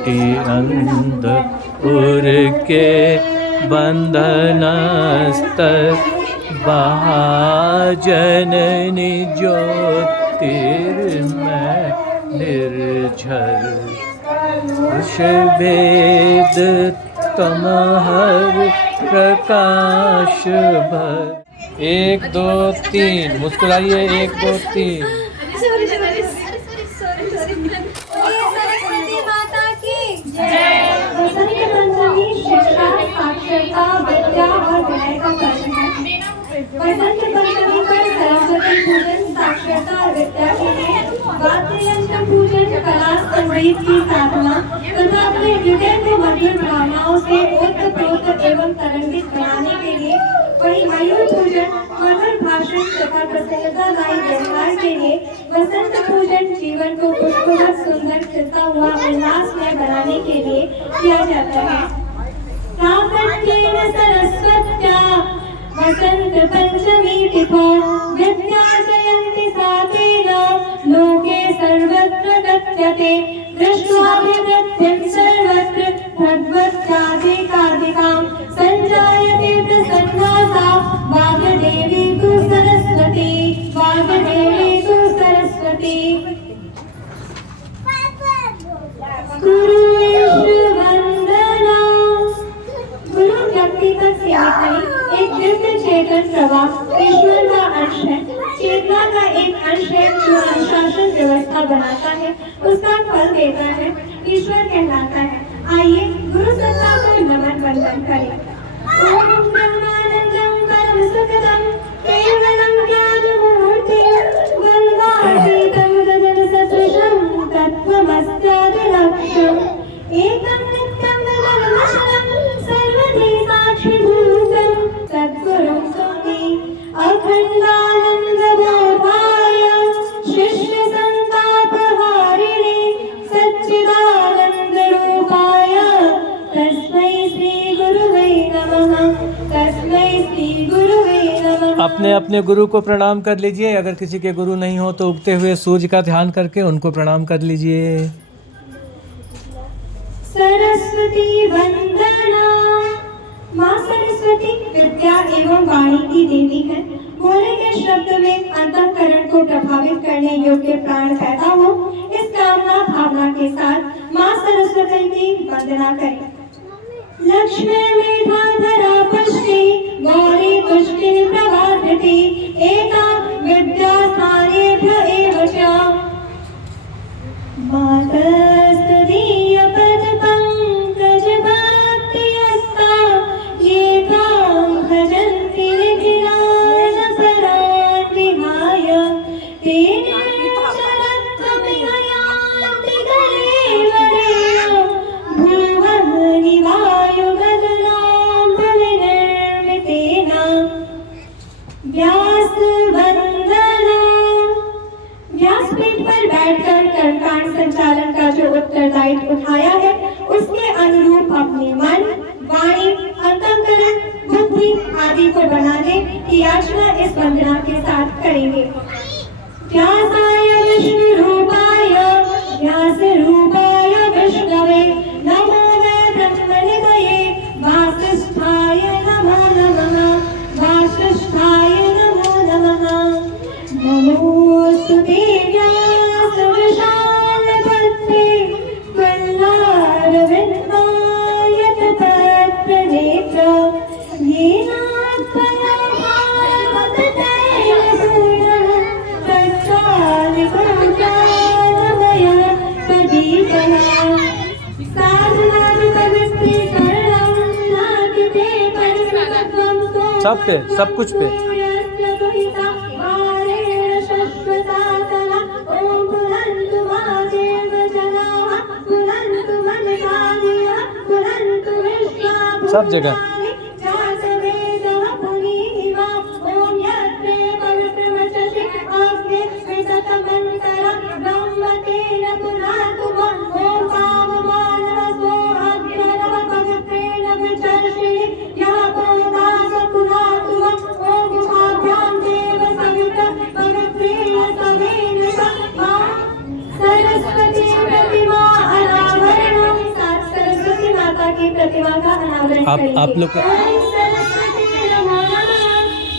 कोटि अंध उर के बंधनस्त महाजननी ज्योतिर्मय निर्झर वेद तमहर प्रकाश भर। 1 2 3 मुस्कुराइए। 1 2 3। सरस्वती माता की जय। बसंत पंचमी शिक्षा, साक्षरता, विद्या और विनय का पर्व है। बसंत पंचमी पर सरस्वती पूजन, साक्षरता और विद्या के लिए, वाद्य यंत्र पूजन, कला संगीत की साधना तथा अपने हृदय को मधुर भावनाओं से ओतप्रोत एवं तरंगित बनाने के लिए, वही मयूर पूजन, मधुर भाषण तथा प्रसन्नतादायी व्यवहार के लिए, बसंत पूजन जीवन को पुष्पवत सुंदर खिलता हुआ उल्लासमय बनाने के लिए किया जाता है। प्राकट्येन सरस्वत्या वसंत पंचमी तिथौ विद्या जयन्ति सा तेन लोके सर्वत्र गत्यते दृष्ट्वाभिवृद्धिं सर्वत्र भगवत्यादिकादिकां संजायते प्रसन्ना सा वाग्देवी तु सरस्वती। वाग्देवी तु सरस्वती। गुरु वंदना। गुरु व्यक्ति तक सीमित नहीं, एक दिव्य चेतन प्रवाह ईश्वर का अंश है। चेतना का एक अंश है जो अनुशासन व्यवस्था बनाता है, उसका फल देता है, ईश्वर कहलाता है। आइए गुरु सत्ता को नमन वंदन करें। ओम ब्रह्मानंदं परम सुखदं केवलं ज्ञानमूर्तिं गंगातीतं गगन सदृशं तत्त्वमस्यादिलक्ष्यम् एकं नित्यं गगनमचलं सर्वधी साक्षिभूतं सद्गुरुं स्वामी अखण्डानन्दबोधाय शिष्य संतापहारिणे सच्चिदानन्दरूपाय तस्मै श्री गुरुवे नमः। तस्मै श्री गुरुवे नमः। अपने अपने गुरु को प्रणाम कर लीजिए। अगर किसी के गुरु नहीं हो तो उगते हुए सूर्य का ध्यान करके उनको प्रणाम कर लीजिए। सरस्वती वंदना। माँ सरस्वती विद्या एवं वाणी की देवी है। बोले के शब्द में अंतःकरण को प्रभावित करने योग्य प्राण पैदा हो, इस कामना भावना के साथ माँ सरस्वती की वंदना करें। लक्ष्मी मेधा धरा पुष्टि गौरी तुष्टि प्रभावती एता विद्या स्थानेभ्य एव च। मातस्तदीय पद पंकज भक्तिहस्ता ये तां भजन्ति निखिलान् सरान् विहाय तेने चरत्वमिहयान्ति गलेवरेण भुवः निवायुगगनाम्बुविनिर्मितेन। व्यास वंदना। व्यासपीठ पर बैठकर कर्मकांड संचालन का जो उत्तरदायित्व उठाया है, उसके अनुरूप अपने मन, वाणी, अंतःकरण, बुद्धि आदि को बनाने की याचना इस वंदना के साथ करेंगे। व्यासाय विष्णु रूपाय व्यास रूपाय विष्णवे नमो वै ब्रह्मनिधये वासिष्ठाय नमो नमः। वासिष्ठाय नमो नमः। नमोस्तुते व्यास विशालबुद्धे तुल्लारविन्दायतपत्रनेत्र येन त्वया भागवततैलपूर्णः तत्कालिकज्ञानमयः प्रदीपः। साधनादिकविस्तीर्णं नाकिते परिसुखत्वं सब पे, सब कुछ पे। सब जगह। सरस्वती प्रतिमा अनावरणं अमृत आप करेंगे। लोग ओम सरस्वती नमो नमः,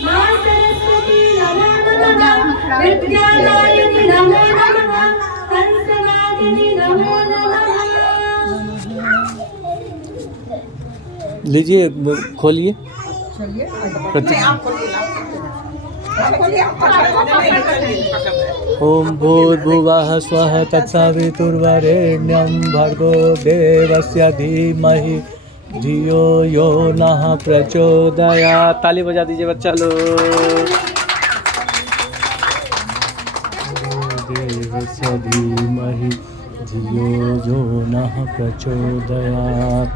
मां सरस्वती नमो नमः, विद्यादायिनी नमो नमः, हंसवादिनी नमो नमः। लीजिए, खोलिए। ओम भूर्भुवः स्वः तत्सवितुर्वरेण्यं भर्गो देवस्य धीमहि धियो यो नः प्रचोदयात्। ताली बजा दीजिए बच्चा लोग। देवस्य धीमहि धियो यो नः प्रचोदयात्।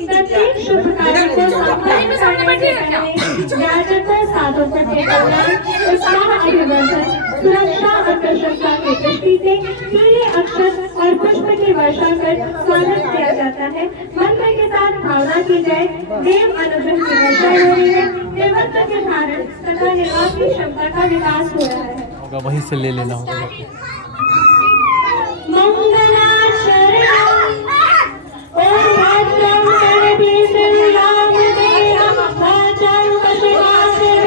प्रत्येक शुभ कार्य को संपन्न करने से पहले याजक को साधु को टेकना, उत्साह अभिवर्धन, सुरक्षा और प्रशंसा की दृष्टि से पीले अक्षर और पुष्प की वर्षा कर स्वागत किया जाता है। मंत्र के साथ भावना की जाए, देव अनुग्रह की वर्षा हो रही है, देवत्व के धारण तथा निर्वाह की क्षमता का विकास हो रहा है। होगा वहीं से ले लेना होगा। मंगलाचरणम् ओम भद्रं करति श्रीरामदेवं वाचं पशुपाशवेल्लचत्तामः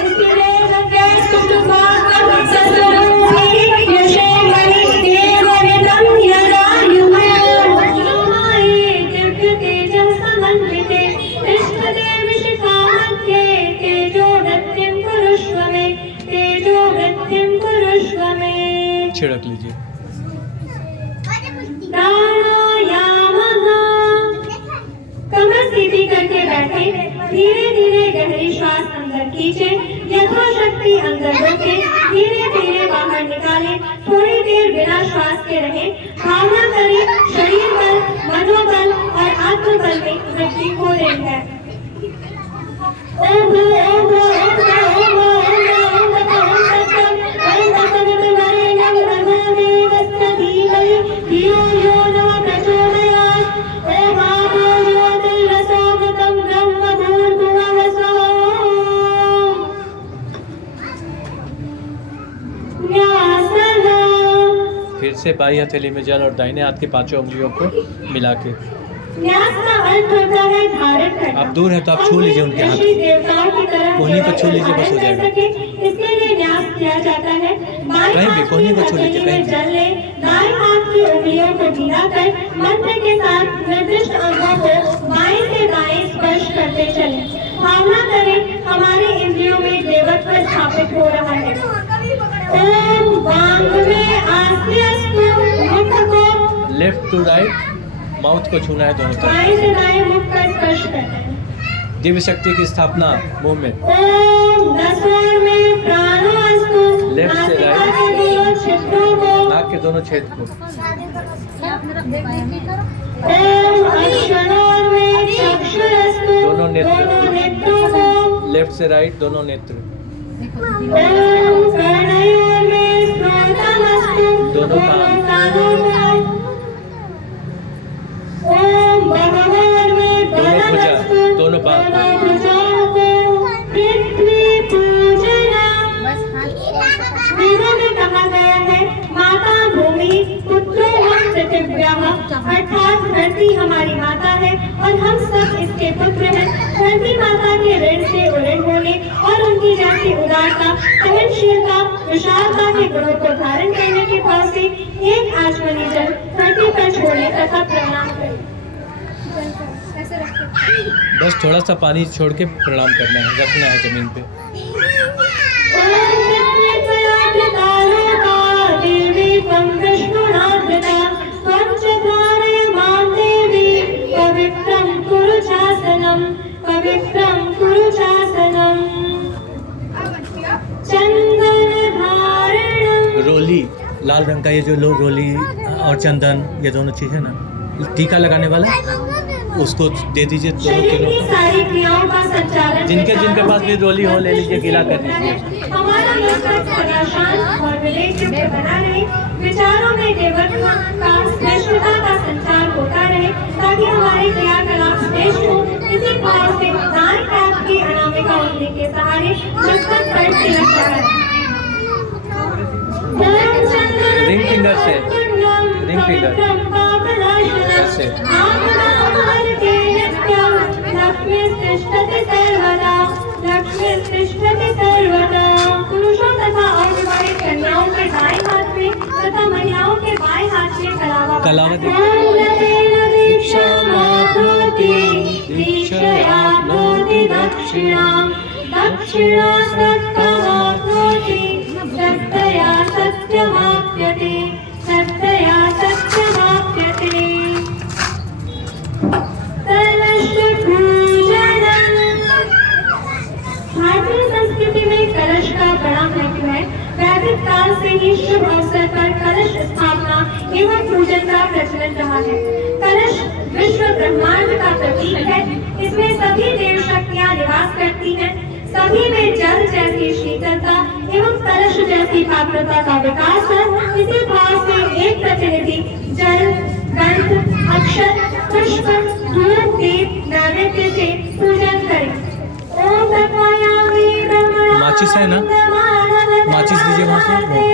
स्थिरेरव्यस्तुभागं ससरोहि यशोमणि देवरितं यदायुर्माये दिव्यतेजसमन्विते तिष्ठते विशिखामध्ये तेजोवृत्तिं कुरुष्व मे, तेजोवृत्तिं कुरुष्व मे। छिड़क लीजिए। कमर सीधी करके बैठे, धीरे धीरे गहरी श्वास अंदर खींचे, यथाशक्ति अंदर रोके, धीरे धीरे बाहर निकाले, थोड़ी देर बिना श्वास के रहे। भावना करें शरीर बल, मनोबल और आत्मबल में वृद्धि हो रही है। ओम ओम फिर से बाई हथेली में जल और दाहिने हाथ की पांचों उंगलियों को मिला के। न्यास का अर्थ होता है धारण करना। आप दूर हैं तो आप छू लीजिए उनके हाथ। देवताओं की तरह कोहनी को छू लीजिए, बस हो जाएगा। इसके लिए न्यास किया जाता है। कहीं भी कोहनी को छू लीजिए, कहीं भी। जल ले, दाएं हाथ की उंगलियों को ढीलाकर मंत्र के साथ निर्दिष्ट अंगों को बाएं से दाएं स्पर्श करते चलें। भावना करें हमारे इंद्रियों में देवत्व स्थापित हो रहा है। ओम वांग्मे आस्यस्तु, मुख को लेफ्ट टू राइट, माउथ को छूना है दोनों तरफ। बाएं से दाएं मुख का स्पर्श करना है। दिव्य शक्ति की स्थापना मुंह में। ओम नसोर में प्राणो अस्तु, लेफ्ट से नासिका राइट। के दोनों छिद्रों को, नाक के दोनों छेद को। ओम अश्वनोर में चक्षुरस्तु, दोनों नेत्र। दोनों नेत्रों को, लेफ्ट से राइट दोनों नेत्र। ओम कर्णयोर में श्रोत्रमस्तु, दोनों दोनों कानों को, ओम बहवोर में बलमस्तु, दोनों बाह। दोनों भुजाओं को, पृथ्वी पूजनम्। वेदों में कहा गया है माता भूमि पुत्रो हम पृथिव्याः, अर्थात धरती हमारी माता है और हम सब इसके पुत्र हैं। धरती माता के ऋण से उऋण होने और उनकी जैसी उदारता, सहनशीलता, विशालता के गुणों को धारण करने के भाव से एक आचमनी जल धरती पर छोड़े तथा प्रणाम करें। बस थोड़ा सा पानी छोड़ के प्रणाम करना है, रखना है जमीन पे। देवी त्वं विष्णुनामृता, त्वं च धारय मां देवी, पवित्रं कुरु शासनं, पवित्रं कुरु शासनं। चंदन धारणं, रोली, लाल रंग का ये जो रोली और चंदन, ये दोनों चीज़ है ना, टीका लगाने वाला उसको दे दीजिए दोनों शरीर तीनों की को। सारी क्रियाओं का संचालन जिनके पास भी रोली हो ले लीजिए, गीला कर लीजिए। हमारा मस्तक सदा शांत और विवेकयुक्त बना रहे, विचारों में देवत्व का श्रेष्ठता का संचार होता रहे, ताकि हमारे क्रियाकलाप श्रेष्ठ हो। इसी भाव से दाएं हाथ की अनामिका उंगली के सहारे मस्तक पर तिलक लगाएं। रिंग फिंगर से, रिंग फिंगर। से। लक्ष्मी सर्वदा पुरुषों तथा और विवाहित कन्याओं के दाएं हाथ में तथा महिलाओं के बाएं हाथ में कलावत दक्षिणा सत्यमाप्नोति सत्यया सत्यमाप्यते सत्यया सत्यमाप्यते। भारतीय संस्कृति में कलश का बड़ा महत्व है। वैदिक काल से ही शुभ अवसर पर कलश स्थापना एवं पूजन का प्रचलन रहा है। कलश विश्व ब्रह्मांड का प्रतीक है। इसमें सभी देव शक्तियाँ निवास करती हैं। सभी में जल जैसी शीतलता एवं कलश जैसी पात्रता का विकास है। इसी भाव से एक प्रतिनिधि जल, गंध, अक्षर, पुष्प, धूप, दीप, नैवेद्य से पूजन करे। ओम तत्वायामि ब्रह्मणा माचिस है ना, माचिस दीजिए वहाँ से।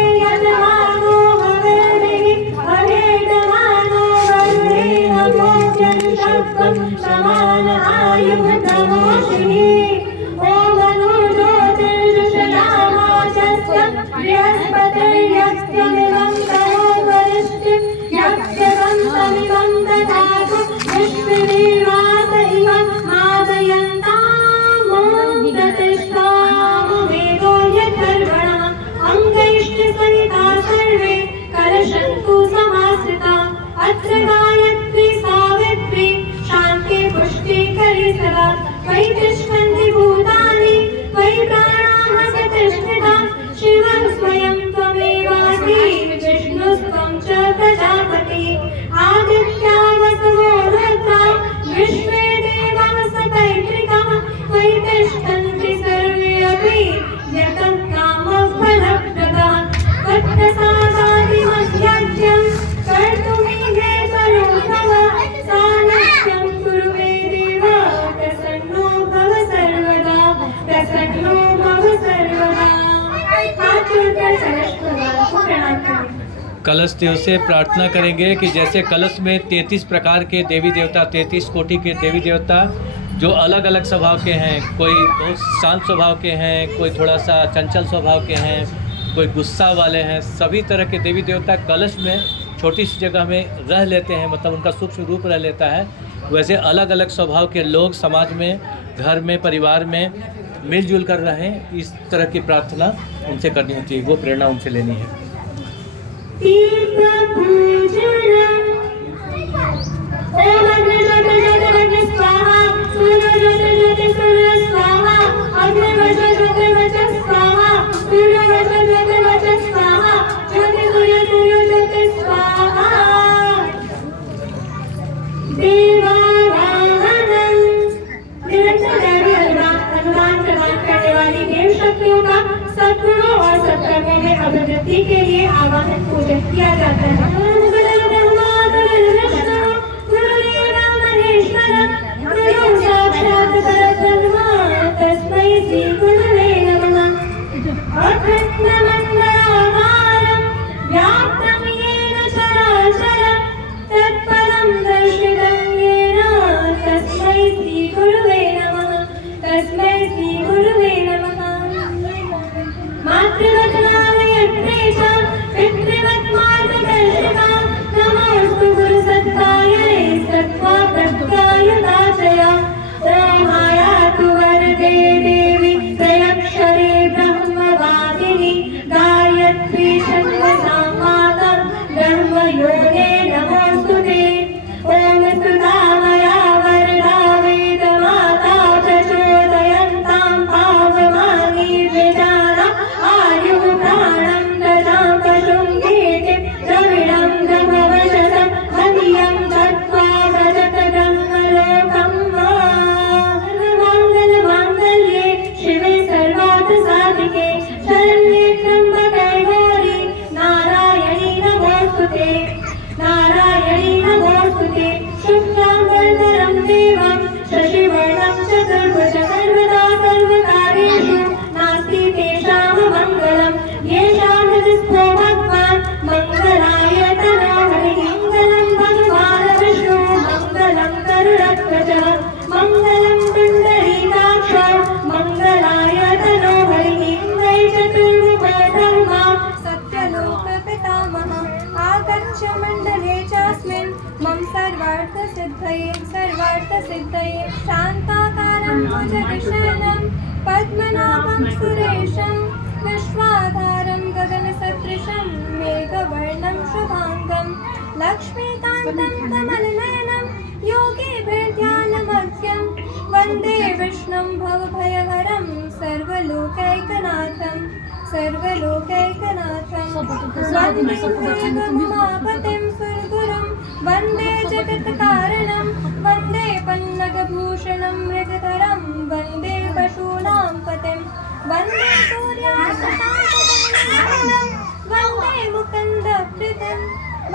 कलश देव से प्रार्थना करेंगे कि जैसे कलश में 33 प्रकार के देवी देवता, 33 कोटि के देवी देवता जो अलग अलग स्वभाव के हैं, कोई बहुत शांत स्वभाव के हैं, कोई थोड़ा सा चंचल स्वभाव के हैं, कोई गुस्सा वाले हैं, सभी तरह के देवी देवता कलश में छोटी सी जगह में रह लेते हैं, मतलब उनका सूक्ष्म रूप रह लेता है। वैसे अलग अलग स्वभाव के लोग समाज में, घर में, परिवार में मिलजुल कर रहें, इस तरह की प्रार्थना उनसे करनी होती है, वो प्रेरणा उनसे लेनी है। सद्गुणों और सत्कर्मों में अभिवृद्धि के लिए आवाहन पूजन किया जाता है। तस्मै श्री गुरुवे नमः। अखण्डमण्डलाकारं व्याप्तं येन चराचरं तत्परं दर्शितं येन तस्मै श्री गुरुवे नमः। तस्मै श्री गुरुवे नमः। मातृवचनालयत्रे च पितृवत् मार्गदर्शिका नमोऽस्तु गुरुसत्तायै सत्त्वा प्रत्यायुधाचया। ओमायातु वरदे देवी त्रयक्षरे ब्रह्मवादिनी गायत्री छन्दसा माता ब्रह्मयोगे नमोऽस्तु ते। ॐ स्तुता मया वरदा वेदमाता प्रचोदयन्तां पावमानी द्विजाना आयुः प्राणं ददां पशुं गीते द्रविडं ब्रह्मवशतं मदीयं दत्त्वा व्रजत ब्रह्मलोका सर्वार्थसिद्धये शान्ताकारं भुजगशयनं पद्मनाभं सुरेशं विश्वाधारं गगनसदृशं मेघवर्णं शुभाङ्गं लक्ष्मीकान्तं कमलनयनं योगिभिर्ध्यानमग्र्यं वन्दे विष्णुं भवभयहरं सर्वलोकैकनाथं वन्दे सुरगुरुं वन्दे जगत्कारणं वन्दे पन्नगभूषणं मृगधरं वन्दे पशूनां पतिं वन्दे सूर्यास्तकान्तं वन्दे मुकुन्दप्रीतं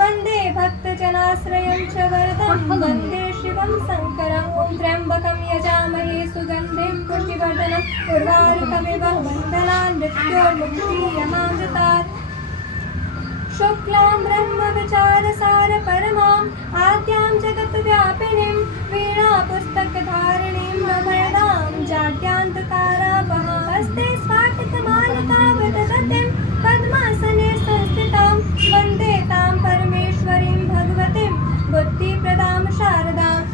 वन्दे भक्तजनाश्रयं च वरदं वन्दे शिवं शङ्करं त्र्यम्बकं यजामहे सुगन्धिं पुष्टिवर्धनम् उर्वारुकमिव वन्दनान् मृत्योर्मुक्षीयमामृतात् शुक्लां ब्रह्मविचारसार परमाम् आद्यां जगद्व्यापिनीं वीणापुस्तकधारिणीं नभयदां जाड्यान्तकारापहां हस्ते स्फाटिकमालिकावदतिं पद्मासने संस्थितां वन्दे तां परमेश्वरीं भगवतीं बुद्धिप्रदां शारदाम्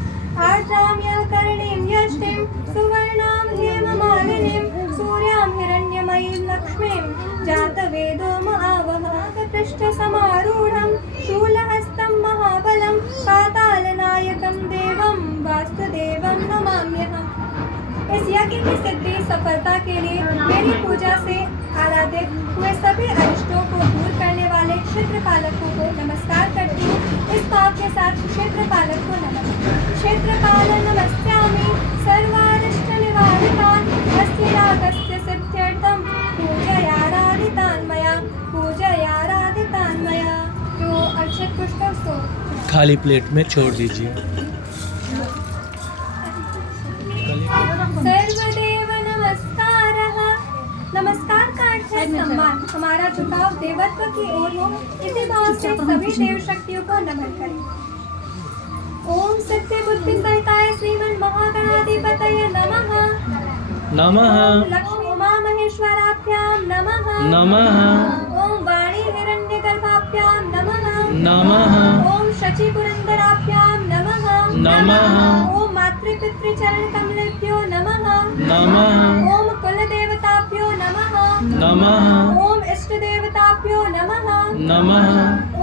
आर्द्राम्यकर्णीं यष्टिं सुवर्णां हेममालिनीं सूर्यां हिरण्यमयीं लक्ष्मीं जातवेदो महावहाकपृष्ठसमारूढं शूलहस्तं महाबलं पातालनायकं देवं वास्तुदेवं नमाम्यहम्। इस यज्ञ की सिद्धि सफलता के लिए मेरी पूजा से आराधित हुए सभी अरिष्टों को दूर करने वाले क्षेत्रपालकों को नमस्कार करती हूँ। इस भाव के साथ क्षेत्रपालक को नमस्कार। क्षेत्रपाल नमस्यामि सर्वारिष्ट निवारितान् अस्य यागस्य सिद्ध्यर्थं पूजयाराधितान् मया जो अक्षत पुष्पों को खाली प्लेट में छोड़ दीजिए। सर्वदेव नमस्कारः। नमस्कार का अर्थ है सम्मान। हमारा झुकाव देवत्व की ओर हो, इसी भाव से सभी देव शक्तियों को नमन करें। ओम सत्य बुद्धि सहिताय श्रीमन् महागणाधिपतये नमः। नमः। लक्ष्मी उमा महेश्वराभ्यां नमः। नमः। ओम वाणी हिरण्यगर्भाभ्यां नमः। नमः। ओम शचि पुरंदराभ्यां नमः। नमः। ओम मातृपितृचरण कमलेभ्यो नमः। नमः। ओम कुल देवताभ्यो नमः। नमः। ओम इष्ट देवताभ्यो नमः। नमः।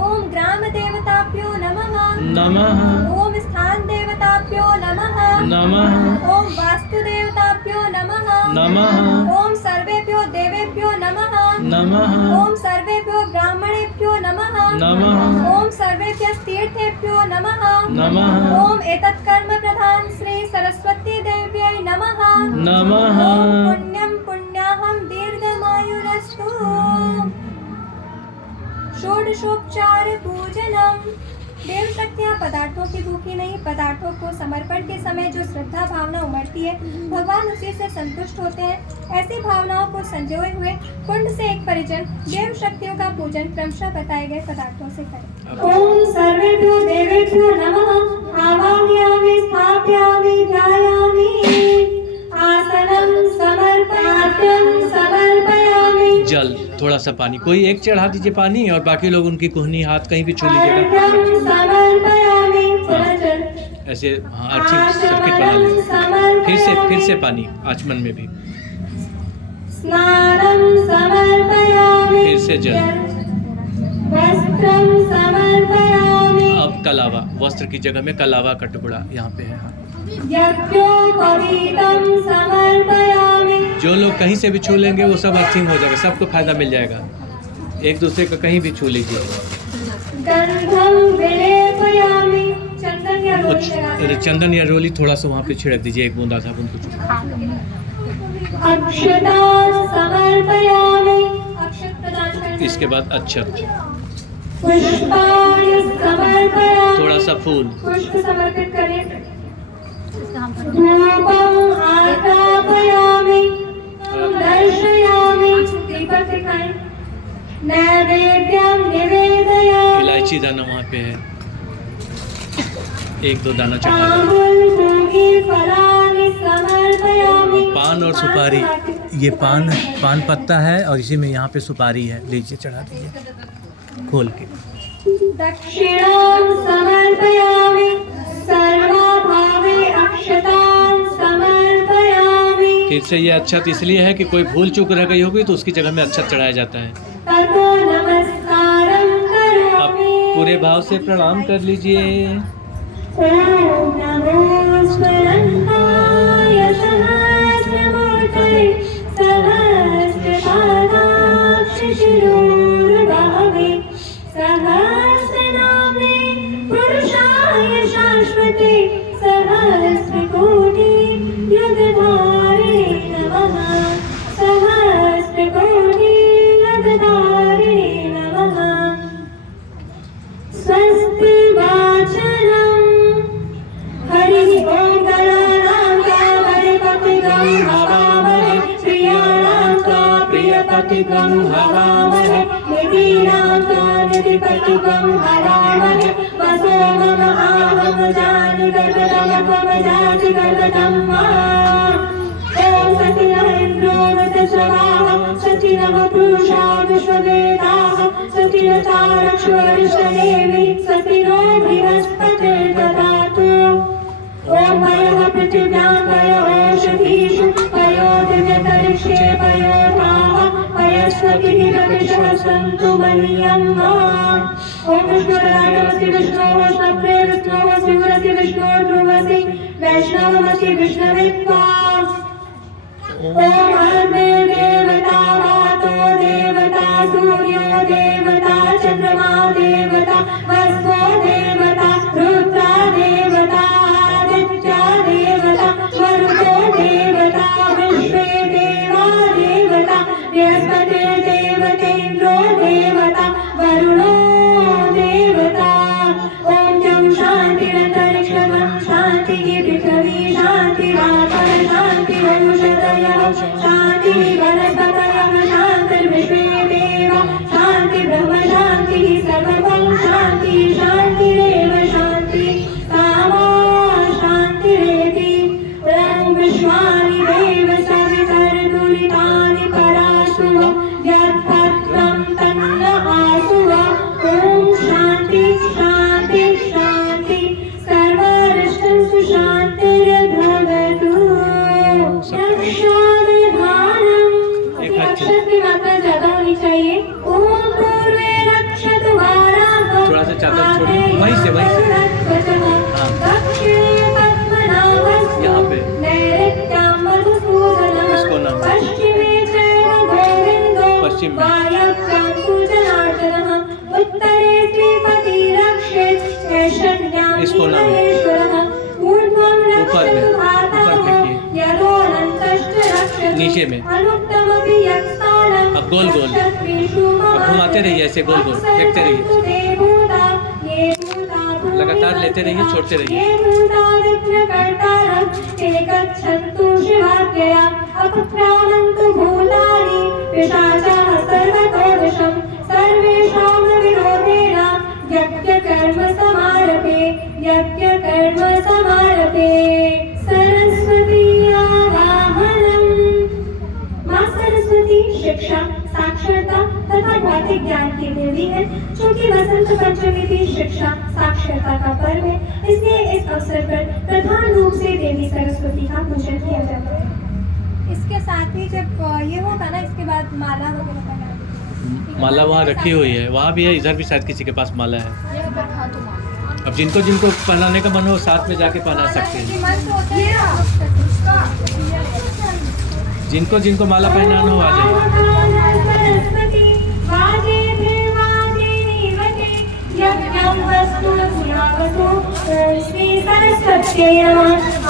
ओम ग्राम देवताभ्यो नमः। नमः। ओम स्थान देवताभ्यो नमः। नमः। ओम वास्तु देवताभ्यो नमः। नमः। ओम सर्वेभ्यो देवेभ्यो नमः। नमः। ओम सर्वेभ्यो ब्राह्मणेभ्यो नमः। नमः। ओम सर्वेभ्यस्तीर्थेभ्यो नमः। नमः। ओम एतत् कर्म प्रधान श्री सरस्वती देव्यै नमः। नमः। ओम पुण्यं पुण्याहं दीर्घमायुरस्तु। षोडशोपचार पूजनम। देव शक्तियाँ पदार्थों की भूखी नहीं, पदार्थों को समर्पण के समय जो श्रद्धा भावना उमड़ती है भगवान उसी से संतुष्ट होते हैं। ऐसी भावनाओं को संजोए हुए कुंड से एक परिजन देव शक्तियों का पूजन क्रमशः बताए गए पदार्थों से करें। ओम सर्वेभ्यो देवेभ्यो नमः। आवाहयामि स्थापयामि ध्यायामि आसनं समर्पयामि। जल, थोड़ा सा पानी, कोई एक चढ़ा दीजिए पानी और बाकी लोग उनकी कुहनी हाथ कहीं भी छू लीजिएगा। ऐसे हाँ, अच्छी सर्किट बना लीजिए। फिर से पानी आचमन में भी। स्नानं समर्पयामि। फिर से जल। वस्त्रं समर्पयामि। अब कलावा, वस्त्र की जगह में कलावा का टुकड़ा यहाँ पे है। यज्ञोपवीतं समर्पयामि। जो लोग कहीं से भी छू लेंगे वो सब अर्थिंग हो जाएगा, सबको फायदा मिल जाएगा। एक दूसरे को कहीं भी छू लीजिए। गंधं विलेपयामि। चंदन या रोली कुछ लगाएं। चंदन या रोली थोड़ा सा वहाँ पे छिड़क दीजिए, एक बूंदा साबुन कुछ। अक्षता समर्पयामि। अक्षत प्रदान करें। इसके बाद अक्षत, पुष्पाणि समर्पयामि। थोड़ा सा फूल। पुष्प समर्पित करें। धूपं आदापयामि। दर्शयामि। दीपक दिखाएं। नैवेद्यं निवेदयामि। इलायची दाना वहाँ पे है, एक दो दाना चढ़ा दो। ताम्बूल भोगी फलानि समर्पयामि। पान और सुपारी, ये पान पत्ता है और इसी में यहाँ पे सुपारी है, लीजिए चढ़ा दीजिए खोल के। दक्षिणां समर्पयामि। सर्वभावे फिर से ये अक्षत इसलिए है कि कोई भूल चूक रह गई होगी तो उसकी जगह में अक्षत चढ़ाया जाता है। ततो नमस्कारं अब करोमि। पूरे भाव से प्रणाम कर लीजिए। ओम नमो स्वरंताय सहस्रमूर्तये सहस्रपादाक्षशिरोर्भवे सहस्रनाम्ने पुरुषाय शाश्वते सहस्रकोटि युगधारिणे नमः सहस्रकोटि युगधारिणे नमः। स्वस्ति वाचनम् हरिः ॐ गणानां गणपतिगं हवामहे प्रियाणां प्रियपतिगं हवामहे निधीनां निधिपतिगं हवामहे वसो मम आहं जानि गर्भतमजाति गर्भतं मा। ॐ सतिनः इन्द्रो वृतश्रवाः सचिनः पुरुषा विश्ववेदाः सचिनतारक्षोरिष्टनेमि सतिनो बृहस्पतिर्दधातु। ॐ पयः पृथिव्यां पयो ओषधीषु पयो दिव्यतरिक्षे पयोधाः पयस्वतिः प्रतिशः सन्तु मह्यं माम्। ॐ विष्णुराजमसि विष्णोः स्वप्ने विष्णोः शिवरसि विष्णो ध्रुवसि वैष्णवमसि विष्णवे त्वाम्। ॐ अग्ने देवता वातो देवता सूर्यो देवता चन्द्रमा देवता वस्वो देवता रुद्रा देवता आदित्या देवता वरुणो देवता विश्वे देवा देवता बृहस्पतिर्देवतेन्द्रो देवता वरुणो देवता। ॐ जं शान्तिरन्तरिक्षं शान्तिः पृथिवी शान्तिरापः शान्तिरौषधयः शान्तिः वनस्पतयः शान्तिर्विश्वे देवा शान्ति ब्रह्म शान्तिः सर्वं शान्तिः शान्तिरेव शान्तिः सामा शान्तिरेति। ॐ विश्वानि देव सवितर्दुरितानि पराशुव यत्पत्रं तन्न आसुव। ॐ शान्ति शान्ति शान्ति सर्वरिष्टं सुशान्तिर्भवतु। अक्षत की मात्रा ज्यादा होनी चाहिए। ओम पूर्वे रक्षतु वाराह थोड़ा सा चादर छोड़िए, वहीं से हाँ। दक्षिणे पद्मनाभस्तु यहाँ पे नैऋत्यां मधुसूदनः इसको नाम है। पश्चिमे चैव गोविन्दो पश्चिम में। वायव्यां सुजनार्दनः उत्तरे श्रीपति रक्षेत् ईशान्यां इसको नाम है। ईश्वरः ऊर्ध्वं ऊपर में, रक्षतु ऊपर वाताः फेंकिए। यदोऽनन्तश्च रक्षतु नीचे में। अनुत्तमपि यत्स्थानं अब गोल गोल। अब घुमाते रहिए ऐसे गोल गोल, देखते रहिए। लगातार लेते रहिए, छोड़ते रहिए। गच्छन्तु शिवाज्ञया अपक्रामन्तु भूतानि पिशाचाः सर्वतो दिशं सर्वेषां विरोधेन यज्ञकर्म समारभे यज्ञकर्म समारभे। सरस्वती आवाहनम्। माँ सरस्वती शिक्षा साक्षरता तथा भौतिक ज्ञान की देवी है। चूंकि वसंत पंचमी भी शिक्षा साक्षरता का पर्व है, इसलिए इस अवसर पर प्रधान रूप से देवी सरस्वती का पूजन किया जाता है। इसके साथ ही जब ये होता ना, इसके बाद माला वगैरह पहना। माला वहाँ रखी हुई है, वहाँ भी है, इधर भी शायद किसी के पास माला है। अब जिनको जिनको पहनाने का मन हो साथ में जाके पहना सकते हैं। जिनको जिनको माला पहनाना हो आ जाइए।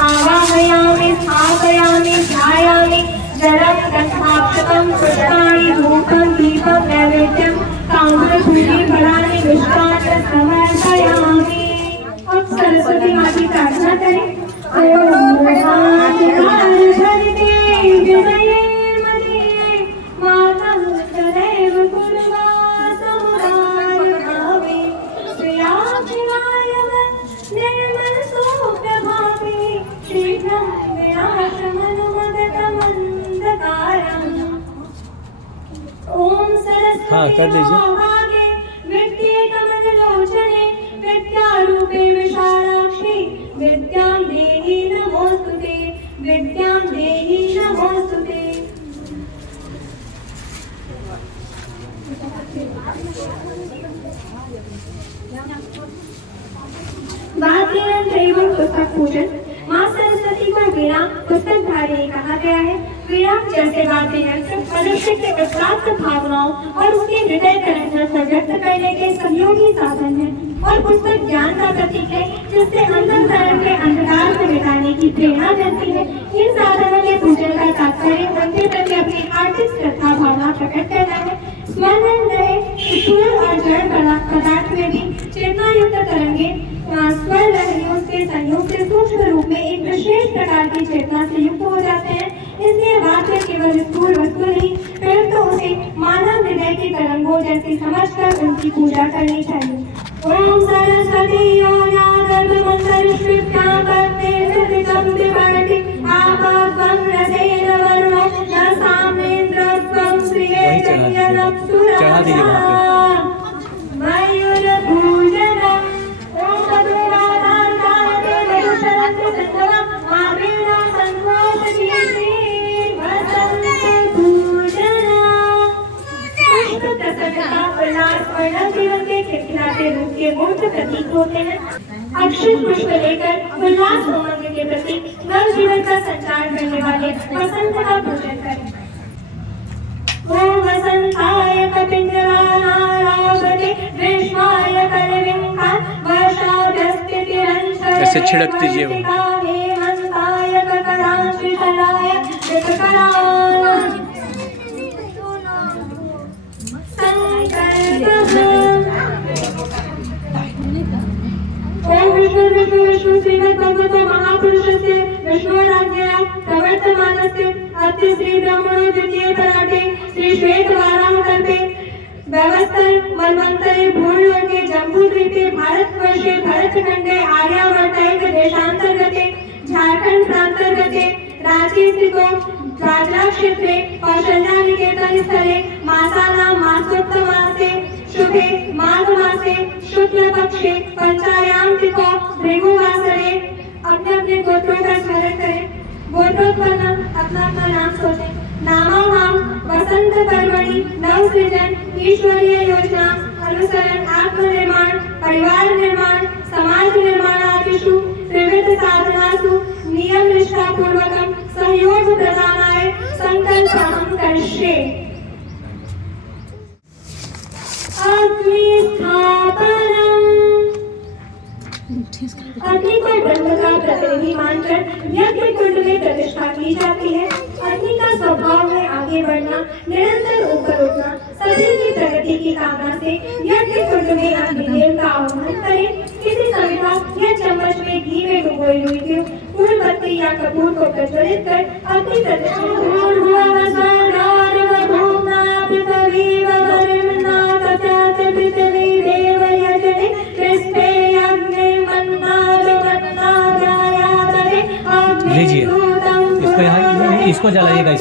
आवाहयामि स्थापयामि ध्यायामि जलं गन्धाक्षतं पुष्पाणि धूपं दीपं नैवेद्यं ताम्रफूली फलानि मिष्टान्न समर्पयामि। अब सरस्वती माँ की प्रार्थना करें। हाँ कर दीजिए। विद्यारूपे विशालाक्षी विद्यां देहि नमोस्तुते विद्यां देहि नमोस्तुते। वाद्य यंत्र एवं पुस्तक पूजन। माँ सरस्वती को वीणा पुस्तक धारिणी कहा गया है। वीणा जैसे वाद्य यंत्र मनुष्य के उत्साह भावनाओं और उसके हृदय तरंगों को व्यक्त करने के सहयोगी साधन है, और पुस्तक ज्ञान का प्रतीक है जिससे अंतःकरण के अंधकार को मिटाने की प्रेरणा मिलती है। इन साधनों के पूजन का तात्पर्य उनके प्रति अपनी आर्थिक श्रद्धा भावना प्रकट करना है। स्मरण रहे स्थूल और जड़ पदार्थ में भी चेतना युक्त तरंगे स्वर लहरियों के संयोग से सूक्ष्म रूप में एक विशेष प्रकार की चेतना से युक्त हो जाते हैं। इसलिए वाद्य केवल स्थूल वस्तु नहीं, परंतु उसे मानव हृदय की तरंगों जैसी समझकर उनकी पूजा करनी चाहिए। ओम सरस्वती योना गर्भमंतरिष्विभ्यां वन्दे सतितं विवर्ति आपद्वं रसेन वरुणो न साम्नेन्द्रत्वं श्रियेजयनं सुरः मयूरपूजनम्। ओम मधुराधारकाले मधुशरन्त्रसंगमं मावेना सन्मोहयति वसन्तपूजनम्। पुष्प प्रसन्नता उल्लास और नवजीवन के खिलखिलाते रूप के मूर्त प्रतीक होते हैं। अक्षत पुष्प लेकर उल्लास उमंग के प्रतीक नवजीवन का संचार करने वाले वसंत का पूजन करें। ओम वसंताय कपिंजरानारावते ग्रीष्माय कलिविंकान् वर्षाभ्यस्तितिरंशरे ऐसे छिड़क दीजिए वो। हेमंताय ककरांश्रीशराय विककरान् ओम विष्णु विष्णु विष्णु श्रीमद्भगवतो महापुरुषस्य विष्णुराज्ञया प्रवर्तमानस्य अद्य श्री ब्रह्मणो द्वितीये पराटे श्री श्वेतवाराहकल्पे व्यवस्थर मन्वन्तरे भूलोके जम्बूद्वीपे भारतवर्षे भरतखण्डे आर्यावर्तैक देशान्तर्गते झारखण्ड प्रान्तर्गते रांची स्थितो दादरा क्षेत्रे कौशल्यानिकेतन स्थले मासानां मासोत्तमासे शुभे माघ मासे शुक्ल पक्षे पंचायाम तिथौ भृगुवासरे अपने अपने गोत्रों का स्मरण करें। गोत्रोत्पन्न अपना अपना नाम सोचें। नामाभाम वसंत पर्वणि नवसृजन ईश्वरीय योजना अनुसरण आत्मनिर्माण परिवार निर्माण समाज निर्माणादिषु त्रिविध साधनासु नियम निष्ठा पूर्वकं सहयोग प्रदानाय संकल्पं करिष्ये। अग्नि को ब्रह्म का प्रतिनिधि मानकर यज्ञ कुंड में प्रतिष्ठा की जाती है। अग्नि का स्वभाव है आगे बढ़ना, निरंतर ऊपर उठना। सभी की प्रगति की कामना से यज्ञ कुंड में अग्निदेव का आह्वान करें। किसी समिधा या चम्मच में घी में डुबोई हुई फूल पत्ती या कपूर को प्रज्वलित कर अग्नि प्रतिष्ठा लीजिए इसको, यहाँ इसको जलाइएगा,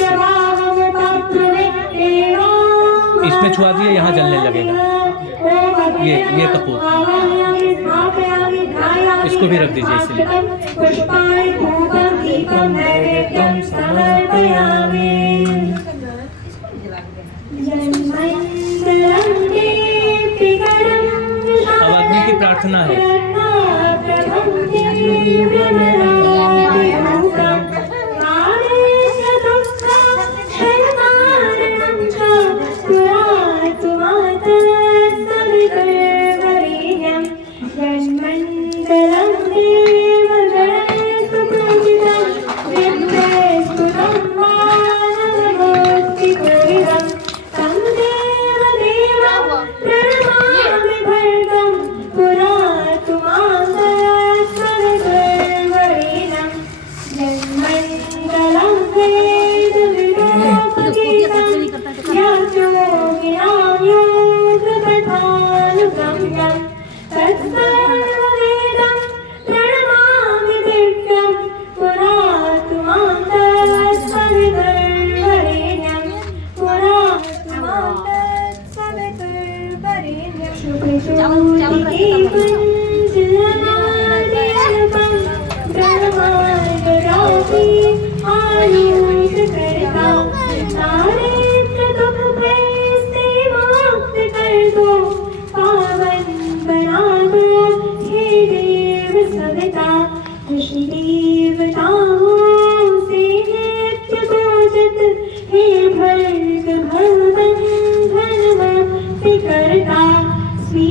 इसमें छुआ दिए, यहाँ जलने लगेगा। ये कपूर इसको भी रख दीजिए इसलिए। अब अग्नि की प्रार्थना है।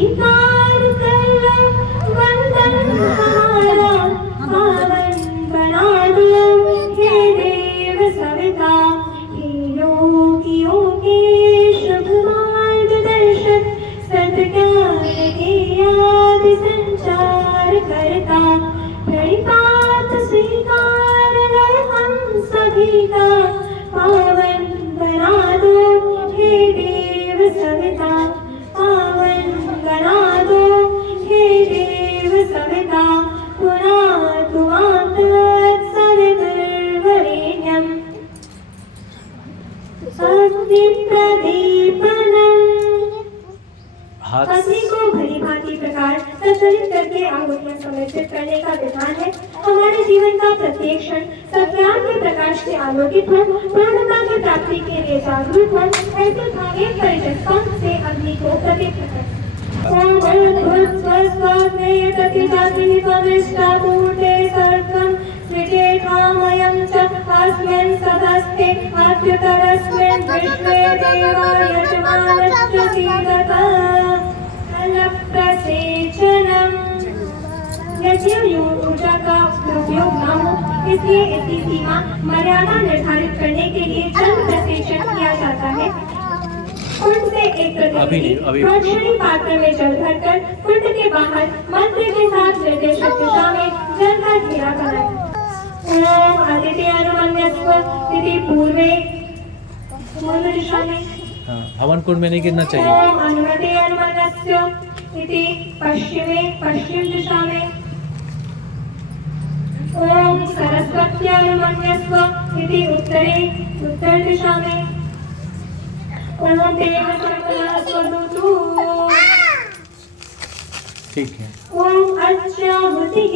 स्वीकार कर लो वंदन हमारा पावन बना दो हे देव सविता हे योगियों के शुभ मार्गदर्शक सद्ज्ञान के आदि संचार करता प्रणिपात स्वीकार लो हम सभी का पावन बना दो हे देव सविता पावन बना दो हे देव सविता पुनातु सवितुर्वरेण्यं अग्निप्रदीपनम् हाथ अग्नि को भली भांति प्रकार प्रज्वलित करके आहुतियां समर्पित करने का विधान है। हमारे जीवन का प्रत्येक क्षण सज्ञान के प्रकाश से आलोकित हो, पूर्णता की प्राप्ति के लिए जागरूक हो, ऐसे भावे परिचित पंख से अग्नि को प्रतिष्ठित करें। ओम भूर्भुवस्सुवः सर्वं त्रिजेठामयं च अस्मिन् सदस्ते अत्युतरस्मिन् विश्वे देवा यजमानश्च सीदतः प्रसेचनम्। यज्ञ ऊर्जा का उपयोग न हो, इसलिए इसकी सीमा मर्यादा निर्धारित करने के लिए जल प्रसेचन किया जाता है। कुंड से एक प्रतिनिधि प्रोक्षणी पात्र में जल भरकर कुंड के बाहर मंत्र के साथ निर्देशित दिशा में जल का घेरा बनाए। ओम आदित्य अनुमन्यस्व इति पूर्व दिशा में। हवन कुंड में नहीं गिरना चाहिए। ओम अनुमते अनुमन्यस्य इति पश्चिम दिशा में। ओम सरस्वती अनुमन्यस्व इति उत्तर दिशा में। ओम देव स्वरूपु। ठीक है। ओम अर्च्याहुतिः।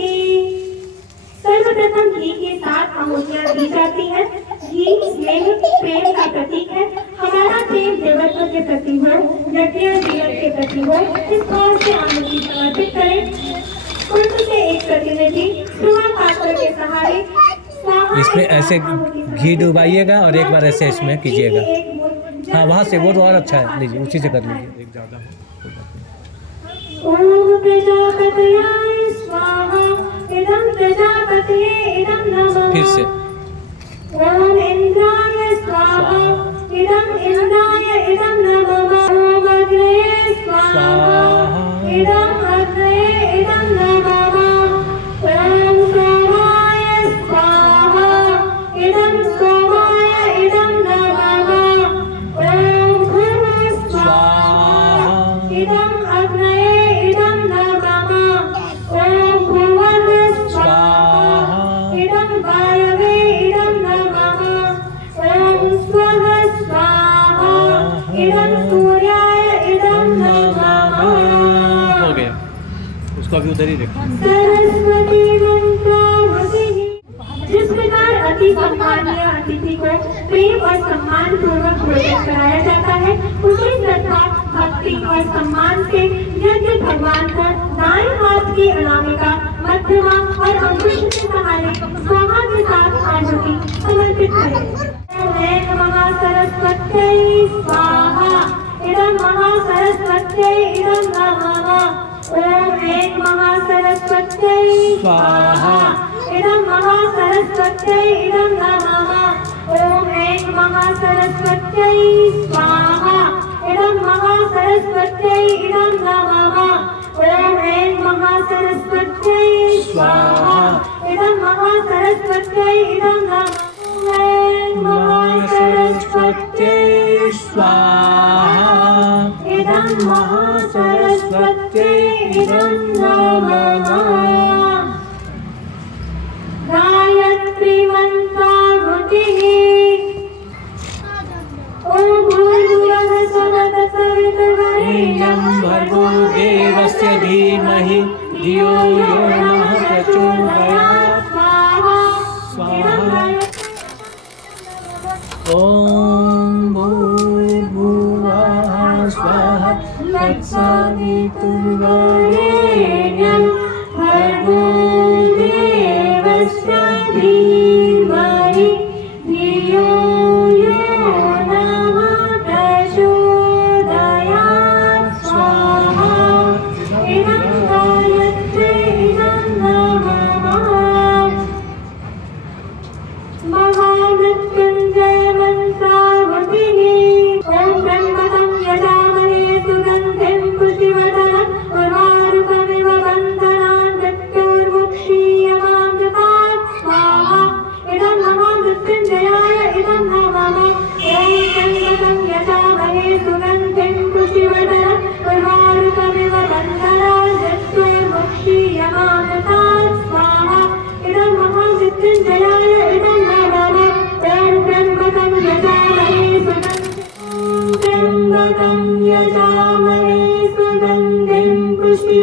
सर्वप्रथम घी के साथ आहुतियां दी जाती है। घी स्नेह प्रेम का प्रतीक है। हमारा प्रेम देवत्व के प्रति हो, यज्ञ जीवन के प्रति हो, इस भाव से आहुति समर्पित करें। कुंड से एक प्रतिनिधि सुहा पात्र के सहारे इसमें ऐसे घी डुबाइएगा और एक बार ऐसे इसमें कीजिएगा। हाँ, वहाँ से वो तो और अच्छा है, लीजिए उसी से कर लीजिए। एक ज़्यादा ओम प्रजापतये स्वाहा इदं प्रजापतये इदं नमः। फिर से ओम इंद्राय स्वाहा इदं इंद्राय इदं नमः। ओम अग्नये स्वाहा इदं अग्नये इदं नमः। ओम सोमाय स्वाहा इदं सोमाय इदं नमः। ओम भूः स्वाहा इदं अग्नये इदं नमः। ओम भुवः स्वाहा इदं वायवे इदं नमः। ओम स्वः स्वाहा इदं सूर्याय इदं नमः। हो गया, उसको अभी उधर ही रखें। सरस्वती मंत्रावतिः। जिस प्रकार अति सम्मानीय अतिथि को प्रेम और सम्मान पूर्वक भोजन कराया जाता है, उसी श्रद्धा भक्ति और सम्मान से यज्ञ भगवान को दाएं हाथ की अनामिका मध्यमा और अंकुश के सहारे स्वाहा के साथ आहुति समर्पित करें। ओम महासरस्वत्यै स्वाहा इदं महासरस्वत्यै इदं नमः। ओम महासरस्वत्यै स्वाहा इदं महासरस्वत्यै इदं नमः। ओम महासरस्वत्यै स्वाहा इदं महासरस्वत्यै इदं नमः। ओम महासरस्वत्यै स्वाहा इदं महासरस्वत्यै इदं नमः। ओम महासरस्वत्यै स्वाहा इदं महासरस्वत्यै इदं नमः। गायत्री मंत्राहुतिः। ओम भूर्भुवः स्वः तत्सवितुर्वरेण्यं भर्गो देवस्य धीमहि धियो यो नः प्रचोदयात्। स्वाहा। ओम भूर्भुवः स्वः तत्सवितुर्वरेण्यं भर्गो देवस्य धीमहि धियो यो नः प्रचोदयात्। स्वाहा।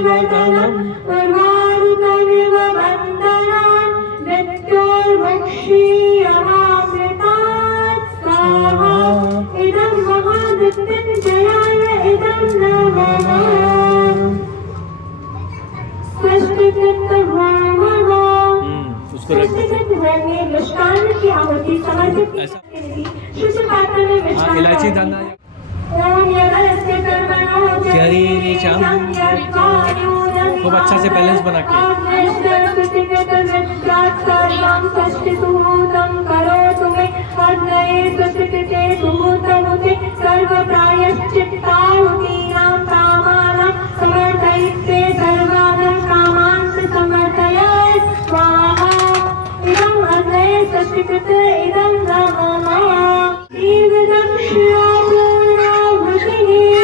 वर्धनम् उर्वारुकमिव बन्धनान् मृत्योर्मुक्षीयमामृतात् स्वाहा इदं महामृत्युञ्जयाय इदं नमः उसको रख की आहुति समर्पित ऐसा शुद्ध पात्र में हाँ इलायची डालना है खूब अच्छा से बैलेंस बना के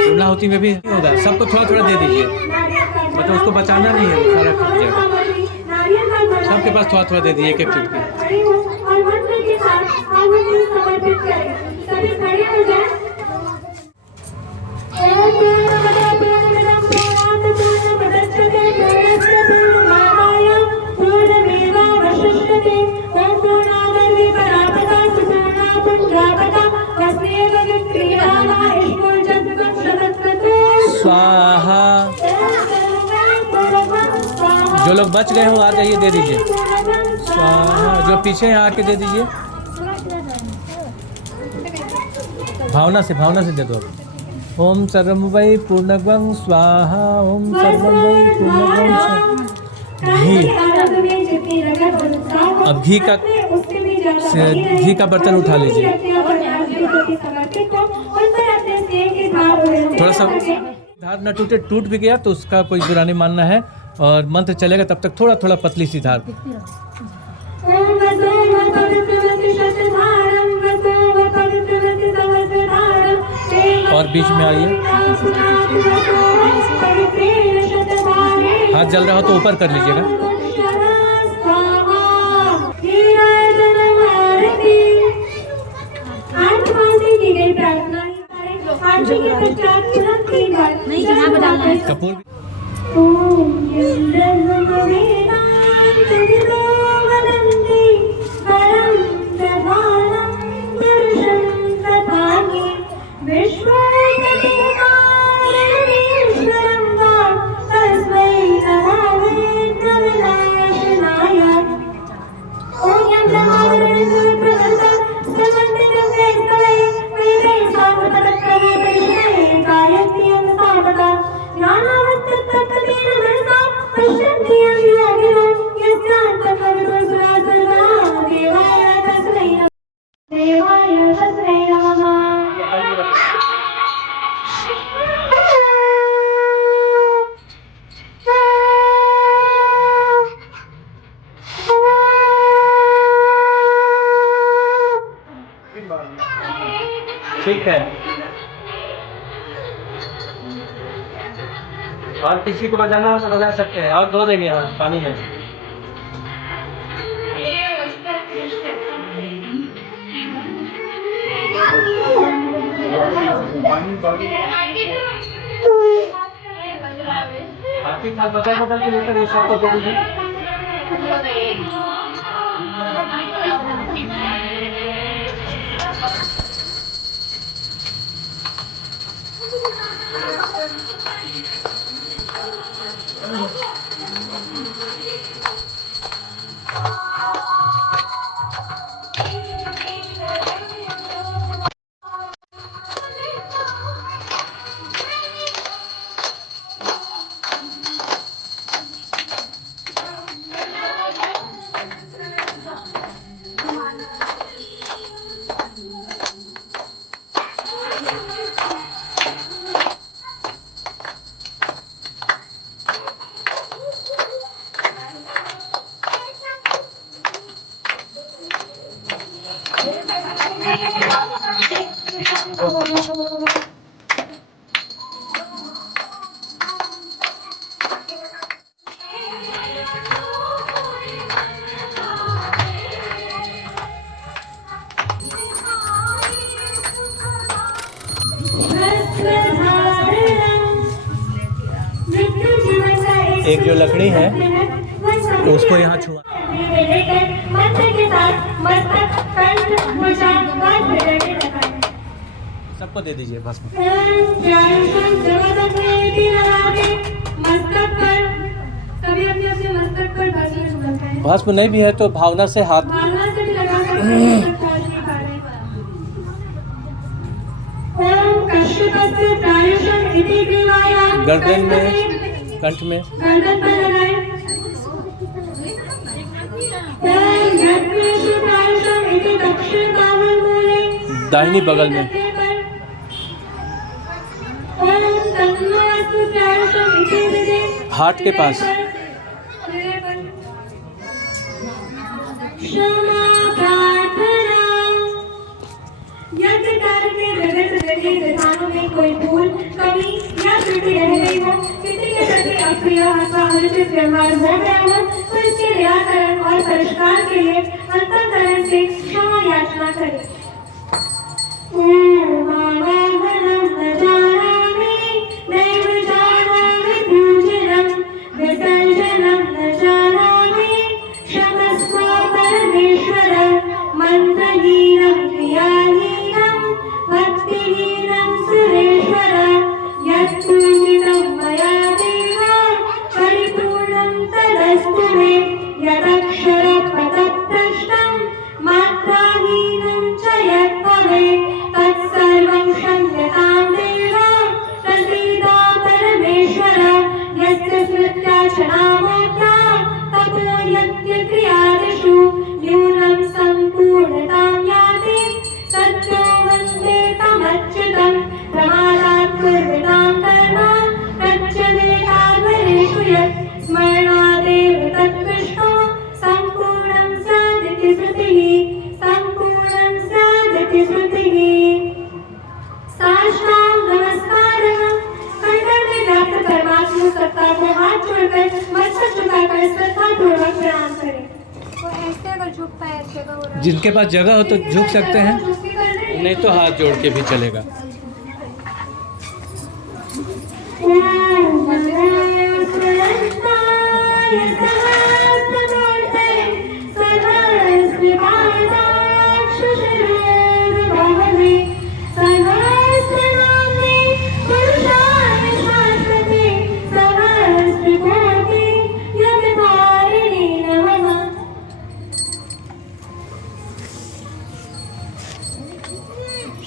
पूर्णाहुति में भी होगा, सबको थोड़ा थोड़ा दे दीजिए, मतलब उसको बचाना नहीं है, सारा खा जाएगा। सबके पास थोड़ा थोड़ा दे दीजिए एक एक चुटकी। स्वाहा। जो लोग बच गए हो आ जाइए, दे दीजिए। स्वाहा। जो पीछे हैं आके दे दीजिए। भावना से दे दो। ओम सर्वं वै पूर्णगं स्वाहा। ओम सर्वं वै पूर्णगं स्वाहा। अब घी का बर्तन उठा लीजिए। थोड़ा सा धार न टूटे, टूट भी गया तो उसका कोई बुरा नहीं मानना है, और मंत्र चलेगा तब तक थोड़ा थोड़ा पतली सी धार। और बीच में आइए। हाथ जल रहा हो तो ऊपर कर लीजिएगा। नहीं यहाँ पे डालना है कपूर। ठीक है, और किसी को बजाना हो तो बजा सकते हैं, और दो देंगे यहाँ पानी में। आपकी साथ बदल के लेकर ये सबको दे दीजिए। एक जो लकड़ी है उसको यहाँ छुआ मंत्र के साथ मस्तक कंठ भुजा सबको दे दीजिए भस्म। मस्तक पर सभी अपने अपने मस्तक पर भस्म छुड़ाते हैं। भस्म नहीं भी है तो भावना से हाथ भावना से भी लगा कर ओम कश्यपस्य प्रायुषं इति ग्रीवायां गर्दन में कंठ में गर्दन पर लगाएं। ओम यज्ञेषु प्रायुषं इति दक्षिण बाहुमूले दाहिनी बगल में ओम तन्मस्तु प्रायुषं इति हृदये हार्ट के पास क्षमा प्रार्थना। यज्ञ कार्य के जगत जगह विधानों में कोई भूल कमी या त्रुटि रह गई हो, किसी के प्रति अप्रिय अथवा अनुचित व्यवहार हो गया हो तो इसके निराकरण और परिष्कार के लिए अंतःकरण से क्षमा याचना करें। ओम आवाहनं न जानामि नैव जानामि पूजनं विसर्जनं न जानामि क्षमस्व परमेश्वर। मन्त्रहीनं क्रियाहीनं भक्तिहीनं सुरेश्वर। यत्पूजितं मया देव परिपूर्णं तदस्तु मे। यदक्षरपदभ्रष्टं मात्राहीनं च यद्भवेत् तत्सर्वं क्षम्यतां देव प्रसीद परमेश्वर। यस्य स्मृत्या क्षणामात्रा तपो यज्ञक्रियादिषु न्यूनं सम्पूर्णतां याति सत्यो वन्दे तमच्युतं। प्रमादात् कुर्वतां कर्म प्रच्यवेताद्वरेषु यत् स्मरणादेव तत्कृष्णो सम्पूर्णं स्यादिति श्रुतिः। सम्पूर्णं स्यादिति श्रुतिः। साष्टांग नमस्कारः। कंठ में व्याप्त परमात्मा सत्ता को हाथ जोड़कर मस्तक झुकाकर श्रद्धापूर्वक प्रणाम करें। वो ऐसे अगर झुक पाए ऐसे का हो रहा है। जिनके पास जगह हो तो झुक सकते हैं, नहीं तो हाथ जोड़ के भी चलेगा।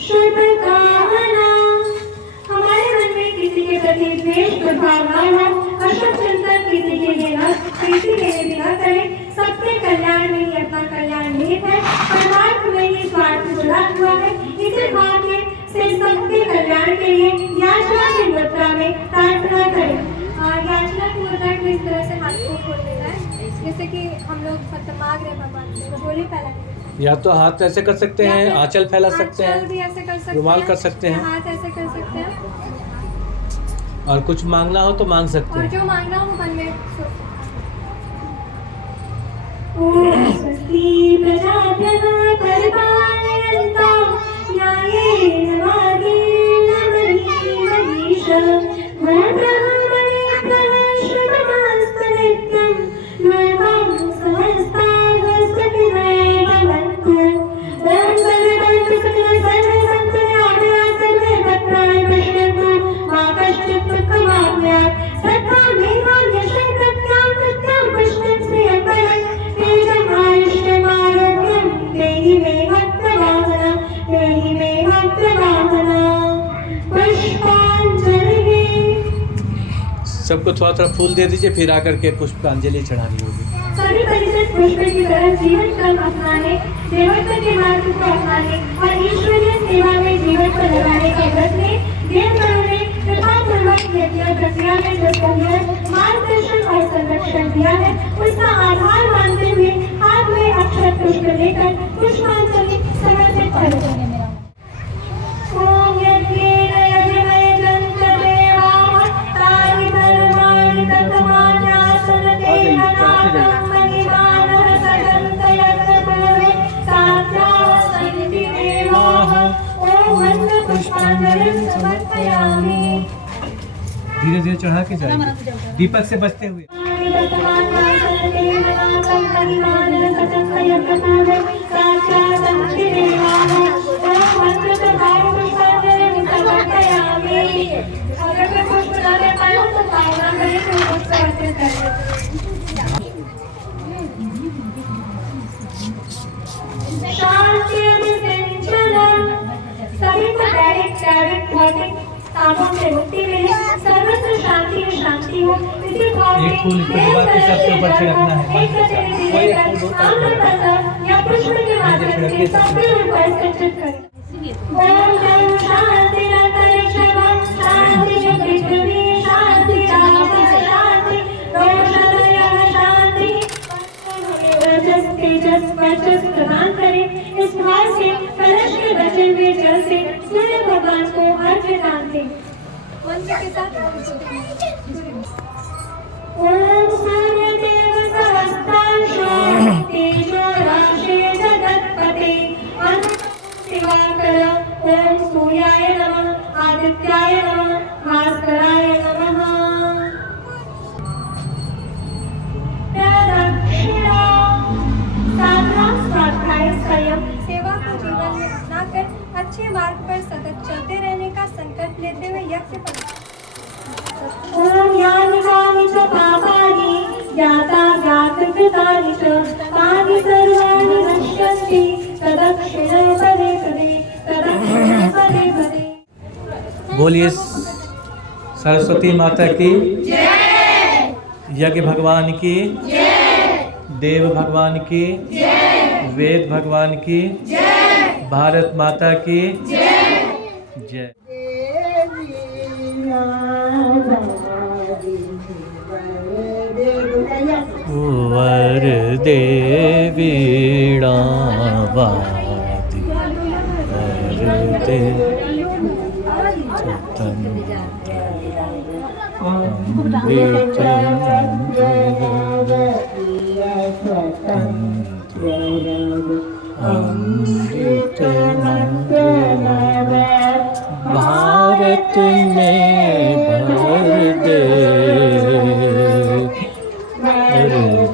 शुभकामना। हमारे मन में किसी के प्रति द्वेष दुर्भावना हो, अशुभ चिंतन किसी के लिए न करें। सबके कल्याण में ही अपना कल्याण निहित है। परमार्थ में ही स्वार्थ जुड़ा हुआ है। इसी भाग्य से सबके कल्याण के लिए याचना की मुद्रा में प्रार्थना करें। याचना की मुद्रा को इस तरह से हाथ को खोल देना है, जैसे कि हम लोग मतलब मांग रहे भगवान से, बोले पहला या तो हाथ ऐसे कर सकते हैं, आंचल फैला सकते आंचल भी हैं, ऐसे कर सकते रुमाल हैं, कर सकते हैं, हाथ ऐसे कर सकते हैं और कुछ मांगना हो तो मांग सकते और हैं। जो मांगना हो वो मन में सोच। ओम स्वस्ति प्रजाभ्यः परिपालयन्तां न्यायेन मार्गेण महीमहीषः। ब्रह्मणेभ्यः शुभमस्तु नित्यं। लोकाः समस्ताः सुखिनो भवन्तु। ओम सर्वभद्राणि सर्वे सन्तु निरामयाः सर्वे भद्राणि पश्यन्तु मा कश्चित् दुःखमाप्नुयात्। सद्भावमेवान्यशं प्रत्यां नित्यां पुष्टिं श्रियं परं तेजम् आयुष्यमारोग्यं देहि मे भक्तवाहन। देहि मे भक्तवाहन। पुष्पांजलि। सबको थोड़ा थोड़ा फूल दे दीजिए, फिर आकर के पुष्पांजलि चढ़ानी होगी। सभी परिचित पुष्प की तरह जीवन क्रम अपनाने, देवत्व के मार्ग को अपनाने और ईश्वरीय सेवा में जीवन को लगाने के व्रत में देवगणों ने कृपापूर्वक यज्ञ प्रक्रिया में जो सहयोग, मार्गदर्शन और संरक्षण दिया है, उसका आधार मानते हुए हाथ में अक्षत पुष्प लेकर पुष्पांजलि समर्पित करें। ओम यज्ञेन यज्ञमयजन्त देवाः तानि धर्माणि तत्त्वमान्यासनते हनातं महिमानः सदन्त यज्ञपूर्वे साध्याः सन्ति देवाः। ओम मन्त्रपुष्पाञ्जलिं समर्पयामि। धीरे धीरे चढ़ा के जाएंगे दीपक से बचते हुए। सभी को डायरेक्ट भौतिक कामों से मुक्ति मिले, सर्वत्र शांति शांति हो। इसी भाव एक फूल इसको दीवार के सबसे ऊपर छिड़कना है। या पुष्प के माध्यम से सबके ऊपर संचित करें। ओम शांति शांति पृथ्वी शांति शांति शांति तेजस वर्चस्व प्रदान करें। इस भाव से कलश के बचे हुए जल से सूर्य भगवान को अर्घ्य दान दें। मंत्र के साथ ओम सूर्यदेव सहस्रांशो तेजो राशे जगत्पते दिवाकर ओम सूर्याय नमः आदित्याय नमः भास्कराय नमः। दक्षिणा साधना स्वाध्याय स्वयं सेवा को जीवन में अपनाकर अच्छे मार्ग पर सतत चलते रहने का संकल्प लेते हुए यज्ञ पर ओम यानि कानि च पापानि ज्ञाता ज्ञातकृतानि च तानि सर्वाणि नश्यन्ति तदक्षिणे पदे पदे तदक्षिणे पदे पदे। बोलिए सरस्वती माता की जय, यज्ञ भगवान की जय, देव भगवान की जय, वेद भगवान की जय, भारत माता की जय जय। वर देवीणा वादी भारत में भर दे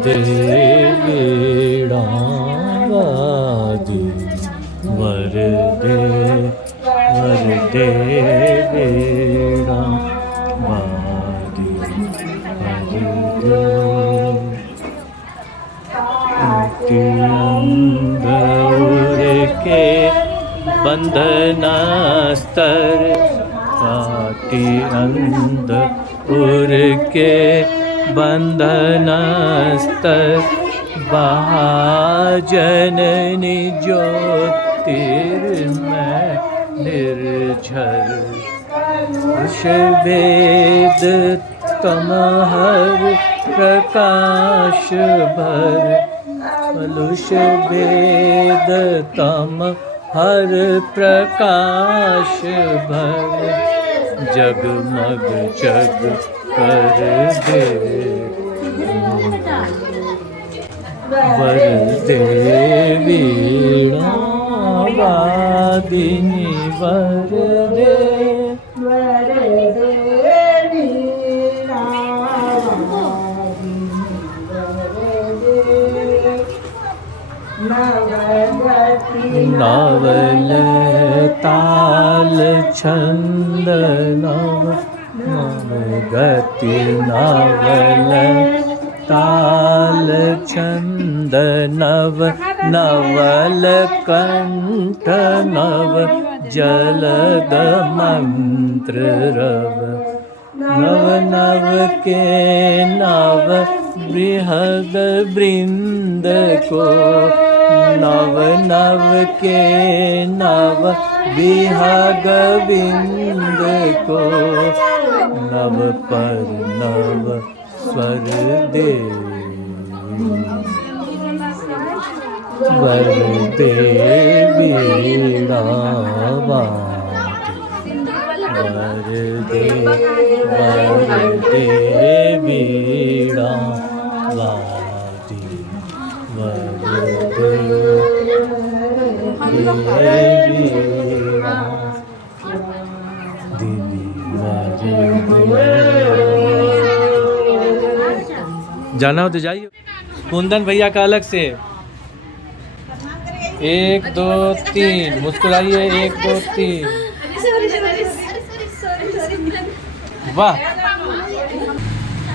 देवीणा वादी वर देवीणा वादी अंदर के बंधनास्तर काटी अंदर के बंधनास्तर महाजननी ज्योतिर्मय निर्झर वेद तमहर प्रकाश भर कलुष वेद तम हर प्रकाश भर जगमग जग कर दे वर देवीणा वादिनी वर दे नवल ताल छंद नव गति नवल ताल छंद नव नवल कंठ नव जलद मंत्र रव नव नव के नव बृहद वृंद को नव नव के नव विहग विंद को नव पर नव स्वर दे वर देवीणा वादी वर देवीणा वादी वर देवीणा देवी वर जाना हो तो जाइए। कुंदन भैया का अलग से 1 2 3 मुस्कुराइए 1 2 3 वाह।